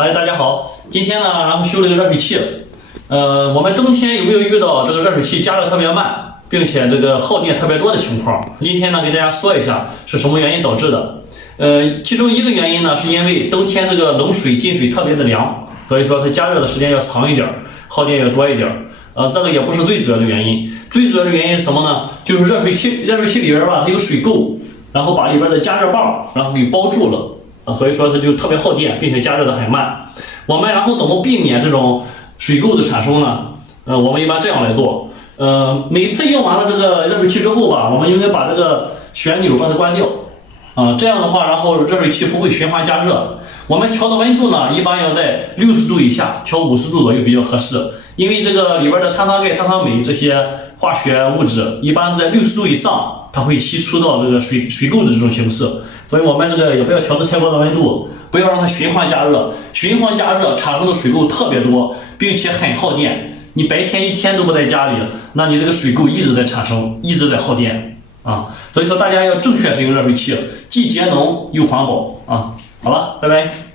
哎，大家好，今天呢，然后修了一个热水器。我们冬天有没有遇到这个热水器加热特别慢，并且这个耗电特别多的情况？今天呢，给大家说一下是什么原因导致的。其中一个原因呢，是因为冬天这个冷水进水特别的凉，所以说它加热的时间要长一点，耗电要多一点。这个也不是最主要的原因，最主要的原因是什么呢？就是热水器里边吧，它有水垢，然后把里边的加热棒然后给包住了。所以说它就特别耗电，并且加热的很慢。我们然后怎么避免这种水垢的产生呢？我们一般这样来做。每次用完了这个热水器之后吧，我们应该把这个旋钮把它关掉。这样的话，然后热水器不会循环加热。我们调的温度呢，一般要在60度以下，调50度左右比较合适。因为这个里边的碳酸钙、碳酸镁这些化学物质，一般在60度以上，它会析出到这个水垢的这种形式。所以我们这个也不要调得太高的温度，不要让它循环加热。循环加热产生的水垢特别多，并且很耗电。你白天一天都不在家里，那你这个水垢一直在产生，一直在耗电所以说大家要正确使用热水器，既节能又环保好了，拜拜。